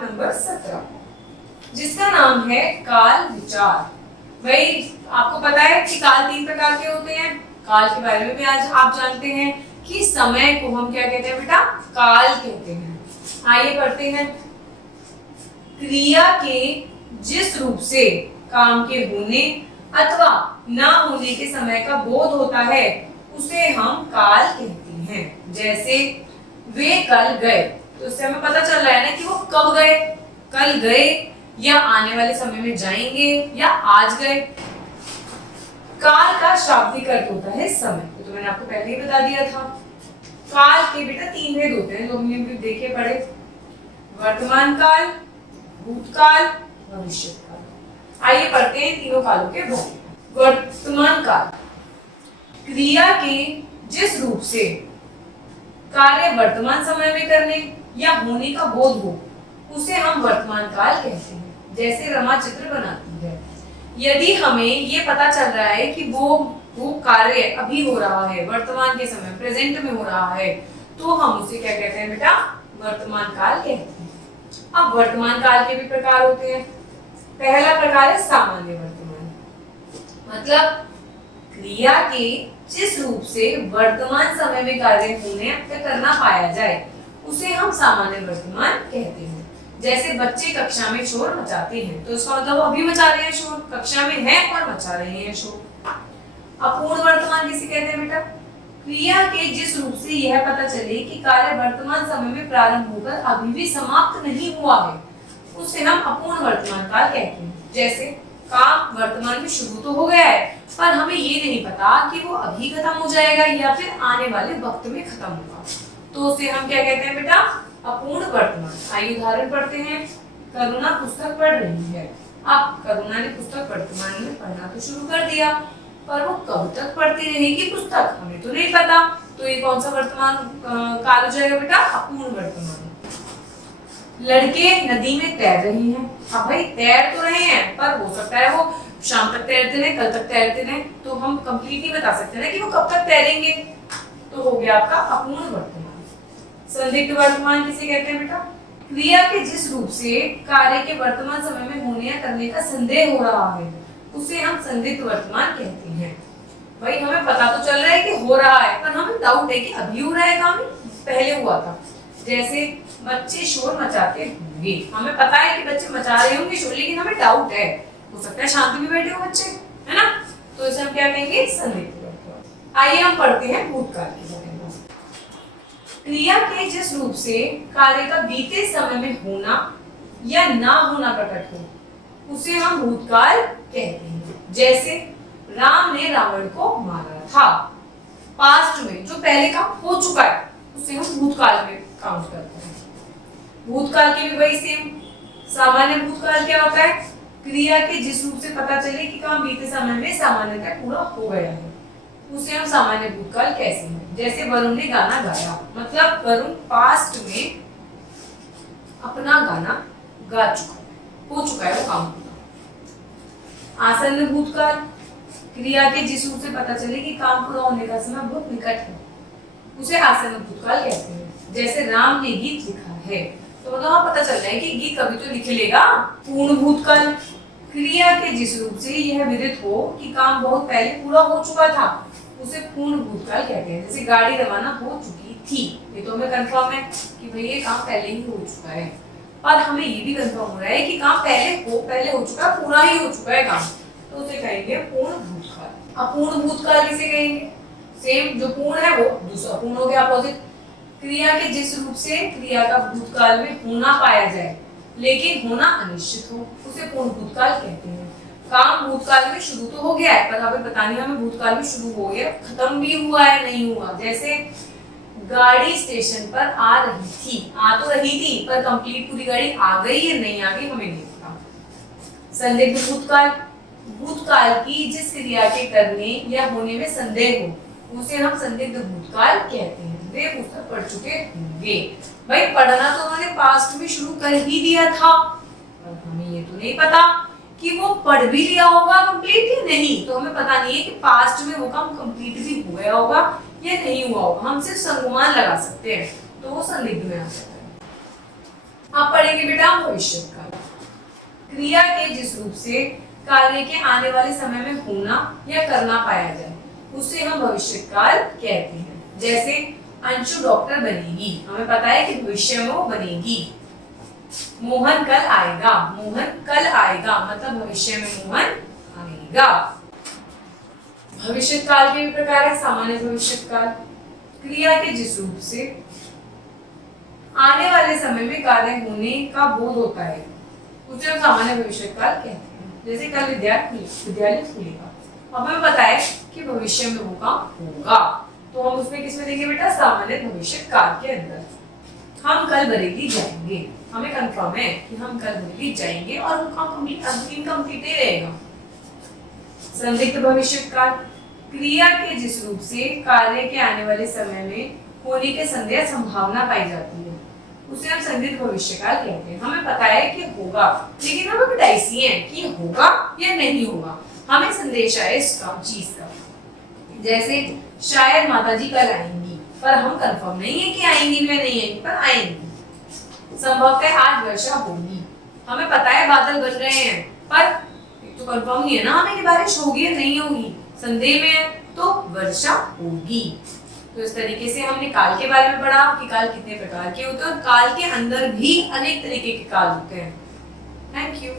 पाठ नंबर 17 जिसका नाम है काल विचार। भाई आपको पता है कि काल 3 प्रकार के होते हैं। काल के बारे में भी आज आप जानते हैं कि समय को हम क्या कहते हैं बेटा, काल कहते हैं। आइए पढ़ते हैं। क्रिया के जिस रूप से काम के होने अथवा ना होने के समय का बोध होता है उसे हम काल कहते हैं। जैसे वे कल गए, तो इससे हमें पता चल रहा है ना कि वो कब गए, कल गए या आने वाले समय में जाएंगे या आज गए। काल का शाब्दिक अर्थ होता है समय, तो मैंने आपको पहले ही बता दिया था। काल के बेटा 3 भेद होते हैं जो हमने भी देखे पढ़े, वर्तमान काल, भूतकाल, भविष्य काल। आइए पढ़ते हैं तीनों कालों के बोध। वर्तमान काल, क्रिया के जिस रूप से कार्य वर्तमान समय में करने या होने का बोध हो उसे हम वर्तमान काल कहते हैं। जैसे रमा चित्र बनाती है, यदि हमें ये पता चल रहा है कि वो कार्य अभी हो रहा है, वर्तमान के समय प्रेजेंट में हो रहा है, तो हम उसे क्या कहते हैं बेटा, वर्तमान काल कहते हैं। अब वर्तमान काल के भी प्रकार होते हैं। पहला प्रकार है सामान्य वर्तमान, मतलब क्रिया के जिस रूप से वर्तमान समय में कार्य होने या करना पाया जाए उसे हम सामान्य वर्तमान कहते हैं। जैसे बच्चे कक्षा में शोर मचाते हैं, तो इसका मतलब अभी मचा रहे हैं शोर, कक्षा में हैं और मचा रहे हैं शोर। अपूर्ण वर्तमान किसे कहते हैं बेटा, क्रिया के जिस रूप से यह पता चले कि कार्य वर्तमान समय में प्रारंभ होकर अभी भी समाप्त नहीं हुआ है उसे हम अपूर्ण वर्तमान काल कहते हैं। जैसे काम वर्तमान में शुरू तो हो गया है पर हमें ये नहीं पता कि वो अभी खत्म हो जाएगा या फिर आने वाले वक्त में खत्म होगा, तो उसे हम क्या कहते हैं बेटा, अपूर्ण वर्तमान। आइए उदाहरण पढ़ते हैं। करुणा पुस्तक पढ़ रही है। अब करुणा ने पुस्तक वर्तमान में पढ़ना तो शुरू कर दिया, पर वो कब तक पढ़ती रहेगी पुस्तक हमें तो नहीं पता, तो ये कौन सा वर्तमान काल हो जाएगा बेटा, अपूर्ण वर्तमान। लड़के नदी में तैर रहे हैं। अब भाई तैर तो रहे हैं पर हो सकता है वो शाम तक तैरते रहे, कल तक तैरते रहे, तो हम कंप्लीट नहीं बता सकते ना कि वो कब तक तैरेंगे, तो हो गया आपका अपूर्ण वर्तमान। संदिग्ध वर्तमान किसे कहते हैं बेटा, क्रिया के जिस रूप से कार्य के वर्तमान समय में होने या करने का संदेह हो रहा है उसे हम संदिग्ध वर्तमान कहते हैं। भाई हमें पता तो चल रहा है कि हो रहा है पर हमें डाउट है कि अभी हो रहा है काम पहले हुआ था। जैसे बच्चे शोर मचाते होंगे, हमें पता है कि बच्चे मचा रहे होंगे शोर, लेकिन हमें डाउट है, हो सकता है शांति में बैठे हो बच्चे, है ना, तो इसे हम क्या कहेंगे, संदिग्ध वर्तमान। आइए हम पढ़ते हैं भूतकाल के बारे में। क्रिया के जिस रूप से कार्य का बीते समय में होना या ना होना प्रकट हो उसे हम भूतकाल कहते हैं। जैसे राम ने रावण को मारा था, पास्ट में जो पहले का हो चुका है उसे हम भूतकाल में काउंट करते हैं। भूतकाल के भी वही सेम। सामान्य भूतकाल क्या होता है, क्रिया के जिस रूप से पता चले कि काम बीते समय में सामान्यतः पूरा हो गया है उसे हम सामान्य भूतकाल कहते हैं। जैसे वरुण ने गाना गाया, मतलब वरुण पास्ट में अपना गाना गा चुका है, हो चुका है वो काम पूरा। आसन्न भूतकाल, क्रिया के जिस रूप से पता चले कि काम पूरा होने का समय बहुत निकट है उसे आसन्न भूतकाल कहते हैं। जैसे राम ने गीत लिखा है, तो मतलब वहां पता चल रहा है कि गीत कभी तो लिख लेगा। पूर्ण भूतकाल, क्रिया के जिस रूप से यह विदित हो कि काम बहुत पहले पूरा हो चुका था उसे पूर्ण भूतकाल कहते हैं। जैसे गाड़ी रवाना हो चुकी थी, ये तो हमें कंफर्म है कि भाई ये काम पहले ही हो चुका है, और हमें ये भी कंफर्म हो रहा है कि काम पहले हो चुका है, पूरा ही हो चुका है काम, तो उसे कहेंगे पूर्ण भूतकाल। अपूर्ण भूतकाल किसे कहेंगे, सेम जो पूर्ण है वो दूसरा पूर्ण हो गया, अपोजिट। क्रिया के जिस रूप से क्रिया का भूतकाल में होना पाया जाए लेकिन होना अनिश्चित हो उसे पूर्ण भूतकाल कहते हैं। काम भूतकाल में शुरू तो हो गया है पर हमें पता नहीं हमें भूतकाल में शुरू हो गया, खत्म भी हुआ है नहीं हुआ। जैसे गाड़ी स्टेशन पर आ रही थी, आ तो रही थी पर कंप्लीट पूरी गाड़ी आ गई या नहीं आ गई हमें नहीं पता। संदिग्ध भूतकाल, भूतकाल की जिस क्रिया के करने या होने में संदेह हो उसे हम संदिग्ध भूतकाल कहते हैं। वे पुस्तक पढ़ चुके होंगे, भाई पढ़ना तो उन्होंने पास्ट में शुरू कर ही दिया था पर हमें ये तो नहीं पता कि वो पढ़ भी लिया होगा कंप्लीट या नहीं, तो हमें पता नहीं है कि पास्ट में वो काम कंप्लीट भी हो गया होगा या नहीं हुआ होगा, हम सिर्फ अनुमान लगा सकते हैं, तो वो संदिग्ध में आ सकता है। अब पढ़ेंगे बेटा भविष्यकाल। क्रिया के जिस रूप से कार्य के आने वाले समय में होना या करना पाया जाए उसे हम भविष्यकाल कहते हैं। जैसे अंशु डॉक्टर बनेगी, हमें पता है कि भविष्य में वो बनेगी। मोहन कल आएगा, मोहन कल आएगा मतलब भविष्य में मोहन आएगा। भविष्यकाल के भी प्रकार है। सामान्य भविष्यकाल, क्रिया के जिस रूप से आने वाले समय में कार्य होने का बोध होता है उसे हम सामान्य भविष्यकाल कहते हैं। जैसे कल विद्यालय खुलेगा, अब हमें पता है कि भविष्य में वो काम होगा, तो हम उसमें किसमें देंगे बेटा? सामान्य भविष्यकाल के अंदर। हम कल बरेली जाएंगे, हमें कंफर्म है कि हम कल बरेली जाएंगे और वो काम इनकम्प्लीट ही रहेगा। संदिग्ध भविष्यकाल, क्रिया के जिस रूप से कार्य के आने वाले समय में होने के संदेह संभावना पाई जाती है उसे हम संदिग्ध भविष्यकाल कहते हैं। हमें पता है कि होगा, लेकिन हम डाइसी हैं कि होगा या नहीं होगा, हमें संदेश है इसका चीज का। जैसे शायद माताजी कल आएंगी, पर हम कंफर्म नहीं है कि आएंगी या नहीं आएंगी, पर आएंगी। संभवतः आज वर्षा होगी, हमें पता है बादल बन रहे हैं, पर तो कंफर्म नहीं है ना हमें कि बारिश होगी या नहीं होगी, संदेह में है तो वर्षा होगी। तो इस तरीके से हमने काल के बारे में पढ़ा कि काल कितने प्रकार के होते हैं और काल के अंदर भी अनेक तरीके के काल होते हैं। Thank you.